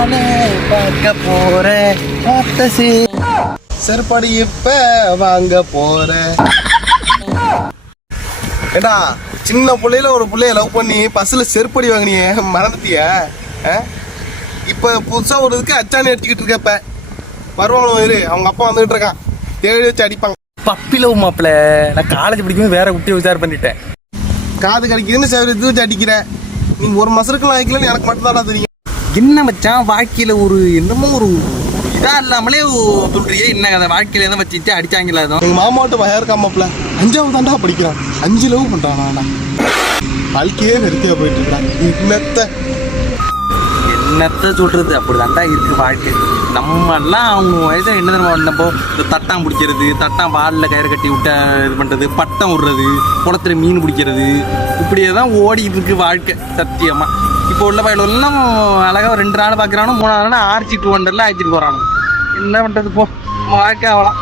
பார்க்க போற செருப்படி இப்ப வாங்க போற. ஏடா சின்ன பிள்ளையில ஒரு பிள்ளைய லவ் பண்ணி பஸ்ல செருப்படி வாங்கினிய மறந்துட்டிய? இப்ப புதுசா ஒரு இதுக்கு அச்சாணி அடிச்சுக்கிட்டு இருக்கப்ப வருவாங்க, அவங்க அப்பா வந்துகிட்டு இருக்கான், தேடி வச்சு அடிப்பாங்க. பப்பி லவ் மாப்பிள்ள. நான் காலேஜ் படிக்கும்போது வேற குட்டியை விசார் பண்ணிட்டேன். காது கடிக்குதுன்னு சேவரி இது வச்சு அடிக்கிற. நீ ஒரு மசருக்குலாம் ஆகிக்கலன்னு எனக்கு மட்டும் தானே தெரியும். என்ன மச்சான் வாழ்க்கையில ஒரு என்னமோ ஒரு இதா இல்லாமலே சொல்றியே, என்ன அந்த வாழ்க்கையில எதை வச்சுட்டு அடிச்சாங்களா? எங்க மாமாட்ட வயர் காமப்பில 5வது தாண்டா படிக்கிறான், 5 லவ் பண்றானா? வாழ்க்கையே வெறுத்தியா போயிட்டு இருக்கான். என்னத்த சொல்றது, அப்படிதான்டா இருக்கு வாழ்க்கை. நம்ம எல்லாம் அவங்க வயசை என்ன தெரியுமா வந்தப்போ, இந்த தட்டான் பிடிக்கிறது, தட்டான் வாலில் கயிறு கட்டி விட்ட இது பண்ணுறது, பட்டம் விடுறது, குளத்துல மீன் பிடிக்கிறது, இப்படியே தான் ஓடிக்கிட்டு இருக்கு வாழ்க்கை சத்தியமா. இப்போ உள்ள பயிலெல்லாம் அழகாக 2 நாள் பார்க்குறானோ 3 நாள் ஆர்ச்சிட்டு ஒன்றெல்லாம் அழைச்சிட்டு போகிறானோ. என்ன பண்ணுறது போ, வாழ்க்கை அவ்வளோ.